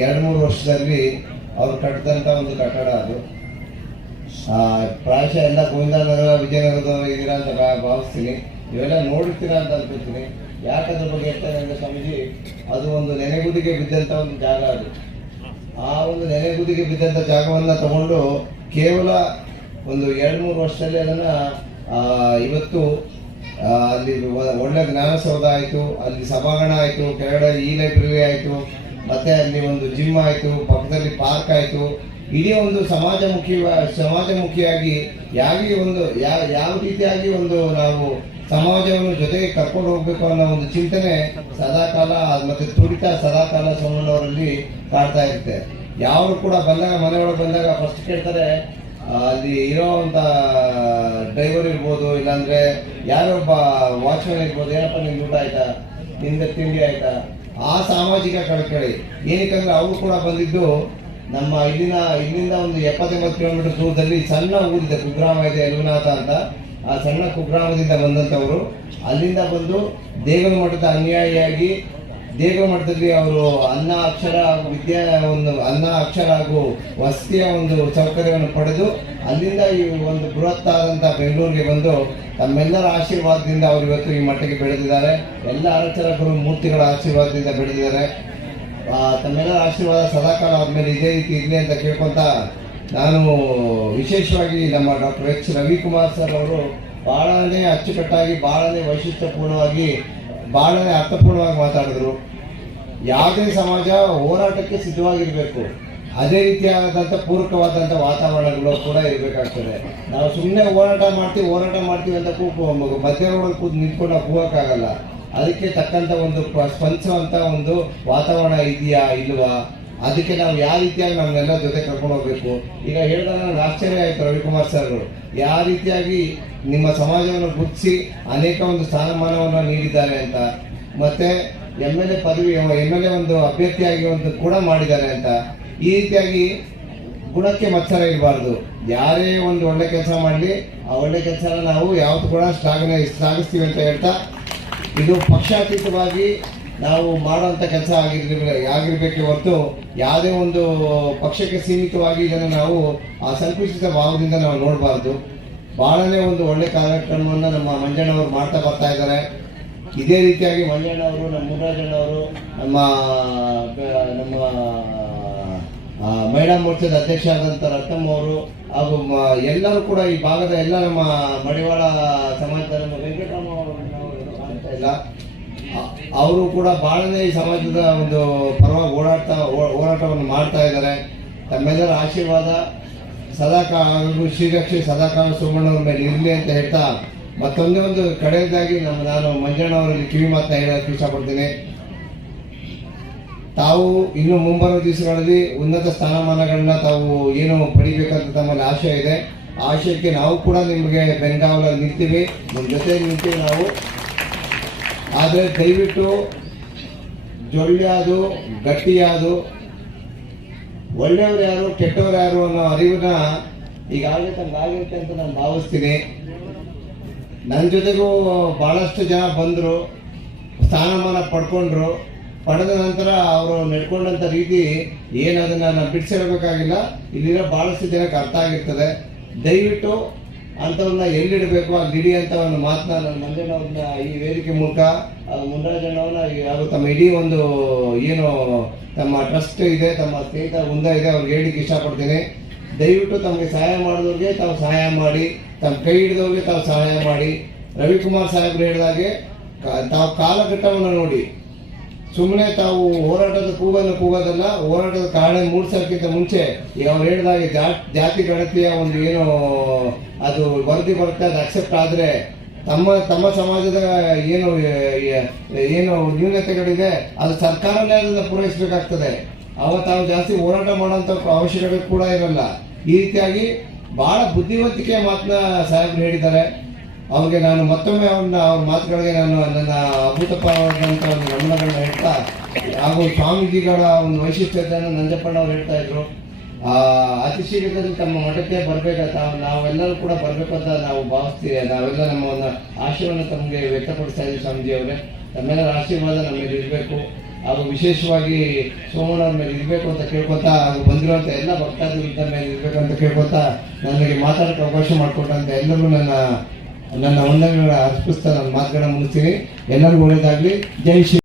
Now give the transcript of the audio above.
ಎರಡು ಮೂರು ವರ್ಷದಲ್ಲಿ ಅವ್ರು ಕಟ್ಟಿದಂಥ ಒಂದು ಕಟ್ಟಡ ಅದು. ಪ್ರಾಯಶಃ ಎಲ್ಲ ಗೋವಿಂದನಗರ, ವಿಜಯನಗರದವರು ಇದ್ದೀರಾ ಅಂತ ಭಾವಿಸ್ತೀನಿ. ಇವೆಲ್ಲ ನೋಡಿರ್ತೀರಾ ಅಂತ ಅನ್ಕೋತೀನಿ. ಯಾಕದ್ರ ಬಗ್ಗೆ ಹೇಳ್ತಾರೆ ಅಂದರೆ ಸ್ವಾಮೀಜಿ, ಅದು ಒಂದು ನೆನೆಗುದಿಗೆ ಬಿದ್ದಂಥ ಒಂದು ಜಾಗ ಅದು. ಆ ಒಂದು ನೆನೆಗುದಿಗೆ ಬಿದ್ದಂಥ ಜಾಗವನ್ನು ತಗೊಂಡು ಕೇವಲ ಒಂದು ಎರಡು ಮೂರು ವರ್ಷದಲ್ಲಿ ಅದನ್ನು ಇವತ್ತು ಅಲ್ಲಿ ಒಳ್ಳೆ ಜ್ಞಾನಸೌಧ ಆಯಿತು, ಅಲ್ಲಿ ಸಭಾಂಗಣ ಆಯಿತು, ಕೆಳಗಡೆ ಇ ಲೈಬ್ರರಿ ಆಯಿತು ಮತ್ತೆ ಅಲ್ಲಿ ಒಂದು ಜಿಮ್ ಆಯಿತು, ಪಕ್ಕದಲ್ಲಿ ಪಾರ್ಕ್ ಆಯಿತು. ಇಡೀ ಒಂದು ಸಮಾಜಮುಖಿ ಸಮಾಜಮುಖಿಯಾಗಿ ಯಾವ ಒಂದು ಯಾವ ಯಾವ ರೀತಿಯಾಗಿ ಒಂದು ನಾವು ಸಮಾಜವನ್ನು ಜೊತೆಗೆ ಕರ್ಕೊಂಡು ಹೋಗ್ಬೇಕು ಅನ್ನೋ ಒಂದು ಚಿಂತನೆ ಸದಾಕಾಲ, ಮತ್ತು ತುಡಿತ ಸದಾಕಾಲ ಸೋಮಣ್ಣವರಲ್ಲಿ ಕಾಡ್ತಾ ಇರುತ್ತೆ. ಯಾರು ಕೂಡ ಬಂದಾಗ, ಮನೆಯೊಳಗೆ ಬಂದಾಗ ಫಸ್ಟ್ ಕೇಳ್ತಾರೆ ಅಲ್ಲಿ ಇರೋವಂಥ ಡ್ರೈವರ್ ಇರ್ಬೋದು, ಇಲ್ಲಾಂದ್ರೆ ಯಾರೊಬ್ಬ ವಾಚ್ಮನ್ ಇರ್ಬೋದು, ಏನಪ್ಪ ನಿಮ್ಗೆ ಊಟ ಆಯ್ತಾ? ನಿಮ್ಗೆ ತಿಂಡಿ ಆಯ್ತಾ? ಆ ಸಾಮಾಜಿಕ ಕಳಕಳಿ. ಏನಕ್ಕಂದ್ರೆ ಅವರು ಕೂಡ ಬಂದಿದ್ದು ನಮ್ಮ ಇಲ್ಲಿನ, ಇಲ್ಲಿಂದ ಒಂದು ಎಪ್ಪತ್ತೆಂಬತ್ತು ಕಿಲೋಮೀಟರ್ ದೂರದಲ್ಲಿ ಸಣ್ಣ ಊರಿದೆ, ಕುಗ್ರಾಮ ಇದೆ ಯಲುನಾಥ ಅಂತ. ಆ ಸಣ್ಣ ಕುಗ್ರಾಮದಿಂದ ಬಂದಂಥವರು. ಅಲ್ಲಿಂದ ಬಂದು ದೇವರ ಮಠದ ಅನ್ಯಾಯಿಯಾಗಿ ದೇವರ ಮಠದಲ್ಲಿ ಅವರು ಅನ್ನ ಅಕ್ಷರ ಹಾಗೂ ವಿದ್ಯಾ ಒಂದು ಅನ್ನ ಅಕ್ಷರ ಹಾಗೂ ವಸತಿಯ ಒಂದು ಸೌಕರ್ಯವನ್ನು ಪಡೆದು ಅಲ್ಲಿಂದ ಈ ಒಂದು ಬೃಹತ್ತಾದಂಥ ಬೆಂಗಳೂರಿಗೆ ಬಂದು ತಮ್ಮೆಲ್ಲರ ಆಶೀರ್ವಾದದಿಂದ ಅವರು ಇವತ್ತು ಈ ಮಟ್ಟಕ್ಕೆ ಬೆಳೆದಿದ್ದಾರೆ. ಎಲ್ಲ ಅರ್ಚಕರು ಮೂರ್ತಿಗಳ ಆಶೀರ್ವಾದದಿಂದ ಬೆಳೆದಿದ್ದಾರೆ. ತಮ್ಮೆಲ್ಲರ ಆಶೀರ್ವಾದ ಸದಾಕಾಲ ಆದಮೇಲೆ ಮೇಲೆ ಇದೇ ರೀತಿ ಇರಲಿ ಅಂತ ಕೇಳ್ಕೊಂತ ನಾನು ವಿಶೇಷವಾಗಿ ನಮ್ಮ ಡಾಕ್ಟರ್ ಎಚ್ ರವಿಕುಮಾರ್ ಸರ್ ಅವರು ಬಹಳನೇ ಅಚ್ಚುಕಟ್ಟಾಗಿ, ಬಹಳನೇ ವೈಶಿಷ್ಟ್ಯಪೂರ್ಣವಾಗಿ ಬಹಳನೇ ಅರ್ಥಪೂರ್ಣವಾಗಿ ಮಾತಾಡಿದ್ರು. ಯಾವುದೇ ಸಮಾಜ ಹೋರಾಟಕ್ಕೆ ಸಿದ್ಧವಾಗಿರಬೇಕು. ಅದೇ ರೀತಿಯಾದಂಥ ಪೂರಕವಾದಂಥ ವಾತಾವರಣಗಳು ಕೂಡ ಇರಬೇಕಾಗ್ತದೆ. ನಾವು ಸುಮ್ಮನೆ ಹೋರಾಟ ಮಾಡ್ತೀವಿ ಹೋರಾಟ ಮಾಡ್ತೀವಿ ಅಂತ ಕೂ ಮಧ್ಯ ರೋಡಲ್ಲಿ ಕೂತು ನಿಂತ್ಕೊಂಡು ಕೂಗಕ್ಕಾಗಲ್ಲ. ಅದಕ್ಕೆ ತಕ್ಕಂಥ ಒಂದು ಸ್ಪಂದಿಸುವಂಥ ಒಂದು ವಾತಾವರಣ ಇದೆಯಾ, ಇಲ್ವಾ? ಅದಕ್ಕೆ ನಾವು ಯಾವ ರೀತಿಯಾಗಿ ನಮ್ಮನ್ನೆಲ್ಲ ಜೊತೆ ಕರ್ಕೊಂಡು ಹೋಗ್ಬೇಕು? ಈಗ ಹೇಳಿದಾಗ ನನಗೆ ಆಶ್ಚರ್ಯ ಆಯಿತು ರವಿಕುಮಾರ್ ಸರ್ ಯಾವ ರೀತಿಯಾಗಿ ನಿಮ್ಮ ಸಮಾಜವನ್ನು ಗುರುತಿಸಿ ಅನೇಕ ಒಂದು ಸ್ಥಾನಮಾನವನ್ನು ನೀಡಿದ್ದಾರೆ ಅಂತ. ಮತ್ತೆ ಎಂ ಎಲ್ ಎ ಪದವಿ, ಎಂ ಎಲ್ ಎ ಒಂದು ಅಭ್ಯರ್ಥಿಯಾಗಿ ಒಂದು ಕೂಡ ಮಾಡಿದ್ದಾರೆ ಅಂತ. ಈ ರೀತಿಯಾಗಿ ಗುಣಕ್ಕೆ ಮತ್ಸರ ಇರಬಾರ್ದು. ಯಾರೇ ಒಂದು ಒಳ್ಳೆ ಕೆಲಸ ಮಾಡಲಿ, ಆ ಒಳ್ಳೆ ಕೆಲಸನ ನಾವು ಯಾವತ್ತು ಕೂಡ ಶ್ಲಾಘನೆ ಶ್ಲಾಘಿಸ್ತೀವಿ ಅಂತ ಹೇಳ್ತಾ, ಇದು ಪಕ್ಷಾತೀತವಾಗಿ ನಾವು ಮಾಡುವಂಥ ಕೆಲಸ ಆಗಿರ್ಲಿಲ್ಲ ಆಗಿರ್ಬೇಕೆ ಹೊರತು ಯಾವುದೇ ಒಂದು ಪಕ್ಷಕ್ಕೆ ಸೀಮಿತವಾಗಿ ಇದನ್ನು ನಾವು ಆ ಸಂಕುಚಿತ ಭಾವದಿಂದ ನಾವು ನೋಡಬಾರ್ದು. ಬಹಳನೇ ಒಂದು ಒಳ್ಳೆ ಕಾರ್ಯಕ್ರಮವನ್ನು ನಮ್ಮ ಮಂಜಣ್ಣವರು ಮಾಡ್ತಾ ಬರ್ತಾ ಇದ್ದಾರೆ. ಇದೇ ರೀತಿಯಾಗಿ ಮಂಜಣ್ಣವರು ನಮ್ಮ ಮುರಾಜಣ್ಣವರು ನಮ್ಮ ನಮ್ಮ ಮಹಿಳಾ ಮೋರ್ಚಾದ ಅಧ್ಯಕ್ಷ ಆದಂಥ ರತ್ನಮ್ಮ ಅವರು ಹಾಗೂ ಎಲ್ಲರೂ ಕೂಡ ಈ ಭಾಗದ ಎಲ್ಲ ನಮ್ಮ ಮಡಿವಾಳ ಸಮಾಜದ ನಮ್ಮ ವೆಂಕಟರಾಮ ಅವರು ಇಲ್ಲ. ಅವರು ಕೂಡ ಬಹಳನೇ ಈ ಸಮಾಜದ ಒಂದು ಪರವಾಗಿ ಓಡಾಡ್ತಾ ಹೋರಾಟವನ್ನು ಮಾಡ್ತಾ ಇದ್ದಾರೆ. ತಮ್ಮೆಲ್ಲರ ಆಶೀರ್ವಾದ ಸದಾಕಾಲ ಶ್ರೀರಕ್ಷಿ ಶ್ರೀರಕ್ಷೆ ಸದಾಕಾಲ ಸುಮಣ್ಣವ್ರ ಮೇಲೆ ಇರಲಿ ಅಂತ ಹೇಳ್ತಾ ಮತ್ತೊಂದೇ ಒಂದು ಕಡೆಯದಾಗಿ ನಮ್ಮ ನಾನು ಮಂಜಣ್ಣವರಲ್ಲಿ ಕಿವಿ ಮಾತನ್ನ ಹೇಳೋಕೆ ಇಷ್ಟಪಡ್ತೀನಿ. ತಾವು ಇನ್ನು ಮುಂಬರುವ ದಿವಸಗಳಲ್ಲಿ ಉನ್ನತ ಸ್ಥಾನಮಾನಗಳನ್ನ ತಾವು ಏನು ಪಡಿಬೇಕಂತ ತಮ್ಮಲ್ಲಿ ಆಶಯ ಇದೆ. ಆಶಯಕ್ಕೆ ನಾವು ಕೂಡ ನಿಮಗೆ ಬೆಂಗಾವಲಲ್ಲಿ ನಿಂತೀವಿ. ನಿಮ್ಮ ಜೊತೆ ನಿಂತೀವಿ ನಾವು. ಆದರೆ ದಯವಿಟ್ಟು ಜೊಳ್ಳ್ಯಾದು ಗಟ್ಟಿಯಾದು, ಒಳ್ಳೆಯವರು ಯಾರು, ಕೆಟ್ಟವರು ಯಾರು ಅನ್ನೋ ಅರಿವನ್ನ ಈಗಾಗಲೇ ತಮ್ಗಾಗಿರುತ್ತೆ ಅಂತ ನಾನು ಭಾವಿಸ್ತೀನಿ. ನನ್ನ ಜೊತೆಗೂ ಬಹಳಷ್ಟು ಜನ ಬಂದರು, ಸ್ಥಾನಮಾನ ಪಡ್ಕೊಂಡ್ರು. ಪಡೆದ ನಂತರ ಅವರು ನಡ್ಕೊಂಡಂಥ ರೀತಿ ಏನದನ್ನು ನಾನು ಬಿಡಿಸಿರಬೇಕಾಗಿಲ್ಲ. ಇಲ್ಲಿರೋ ಭಾಳಷ್ಟು ಜನಕ್ಕೆ ಅರ್ಥ ಆಗಿರ್ತದೆ. ದಯವಿಟ್ಟು ಅಂಥವನ್ನ ಎಲ್ಲಿಡಬೇಕು ಅಲ್ಲಿ ಇಡಿ ಅಂತ ಒಂದು ಮಾತನ್ನ ಮಂಜಣ್ಣವ್ರನ್ನ ಈ ವೇದಿಕೆ ಮೂಲಕ ಮುಂಡರಾಜಣ್ಣವ್ರನ್ನ ಯಾರು ತಮ್ಮ ಇಡೀ ಒಂದು ಏನು ತಮ್ಮ ಟ್ರಸ್ಟ್ ಇದೆ, ತಮ್ಮ ಸ್ನೇಹಿತ ಮುಂದೆ ಇದೆ, ಅವ್ರಿಗೆ ಹೇಳಿಕ್ಕೆ ಇಷ್ಟಪಡ್ತೀನಿ. ದಯವಿಟ್ಟು ತಮಗೆ ಸಹಾಯ ಮಾಡಿದವ್ರಿಗೆ ತಾವು ಸಹಾಯ ಮಾಡಿ, ತಮ್ಮ ಕೈ ಹಿಡಿದವ್ರಿಗೆ ತಾವು ಸಹಾಯ ಮಾಡಿ. ರವಿಕುಮಾರ್ ಸಾಹೇಬ್ರು ಹೇಳಿದಾಗೆ ತಾವು ಕಾಲಘಟ್ಟವನ್ನು ನೋಡಿ ಸುಮ್ಮನೆ ತಾವು ಹೋರಾಟದ ಕೂಗನ್ನು ಕೂಗೋದಲ್ಲ, ಹೋರಾಟದ ಕಾರಣ ಮೂಡಿಸೋಕ್ಕಿಂತ ಮುಂಚೆ ಈಗ ಅವ್ರು ಹೇಳಿದಾಗ ಜಾತಿ ಗಣತಿಯ ಒಂದು ಏನು ಅದು ವರದಿ ಬರುತ್ತೆ, ಅದು ಅಕ್ಸೆಪ್ಟ್ ಆದರೆ ತಮ್ಮ ತಮ್ಮ ಸಮಾಜದ ಏನು ಏನು ನ್ಯೂನತೆಗಳಿದೆ, ಅದು ಸರ್ಕಾರನೇ ಅದನ್ನು ಪೂರೈಸಬೇಕಾಗ್ತದೆ. ಅವ ತಾವು ಜಾಸ್ತಿ ಹೋರಾಟ ಮಾಡೋಂಥ ಅವಶ್ಯಕತೆ ಕೂಡ ಇರಲ್ಲ. ಈ ರೀತಿಯಾಗಿ ಬಹಳ ಬುದ್ಧಿವಂತಿಕೆ ಮಾತನ್ನ ಸಾಹೇಬ್ರು ಹೇಳಿದ್ದಾರೆ. ಅವನಿಗೆ ನಾನು ಮತ್ತೊಮ್ಮೆ ಅವನ್ನ ಅವ್ರ ಮಾತುಗಳಿಗೆ ನಾನು ನನ್ನ ಅಭೂತಪೂರ್ವವಾದಂಥ ಒಂದು ಗಮನಗಳನ್ನ ಹೇಳ್ತಾ, ಹಾಗೂ ಸ್ವಾಮೀಜಿಗಳ ಒಂದು ವೈಶಿಷ್ಟ್ಯತೆಯನ್ನು ನಂಜಪ್ಪಣ್ಣ ಅವ್ರು ಹೇಳ್ತಾ ಇದ್ರು. ಅತಿ ಶೀಘ್ರದಲ್ಲಿ ತಮ್ಮ ಮಠಕ್ಕೆ ಬರಬೇಕಂತ ನಾವೆಲ್ಲರೂ ಕೂಡ ಬರಬೇಕು ಅಂತ ನಾವು ಭಾವಿಸ್ತೀವಿ. ನಾವೆಲ್ಲ ನಮ್ಮ ಒಂದು ಆಶಯವನ್ನು ತಮಗೆ ವ್ಯಕ್ತಪಡಿಸ್ತಾ ಇದ್ದೀವಿ ಸ್ವಾಮೀಜಿಯವರೇ. ತಮ್ಮೆಲ್ಲರ ಆಶೀರ್ವಾದ ನಮ್ಮ ಮೇಲೆ ಇರಬೇಕು. ಹಾಗೂ ವಿಶೇಷವಾಗಿ ಸೋಮಣ್ಣವ್ರ ಮೇಲೆ ಇರಬೇಕು ಅಂತ ಕೇಳ್ಕೊತಾ ಹಾಗೂ ಬಂದಿರುವಂಥ ಎಲ್ಲ ಭಕ್ತಾದಿಗಳ ಮೇಲೆ ಇರಬೇಕು ಅಂತ ಕೇಳ್ಕೊತಾ ನನಗೆ ಮಾತಾಡೋಕ್ಕೆ ಅವಕಾಶ ಮಾಡಿಕೊಟ್ಟಂತ ಎಲ್ಲರೂ ನನ್ನ ನನ್ನ ವಂದನೆಗಳ ಅರ್ಪಿಸ್ತಾ ನನ್ನ ಮಾತುಗಳನ್ನ ಮುಗಿಸ್ತೀನಿ ಎಲ್ಲರಿಗೂ ಒಳ್ಳೇದಾಗಲಿ ಜೈ ಶ್ರೀ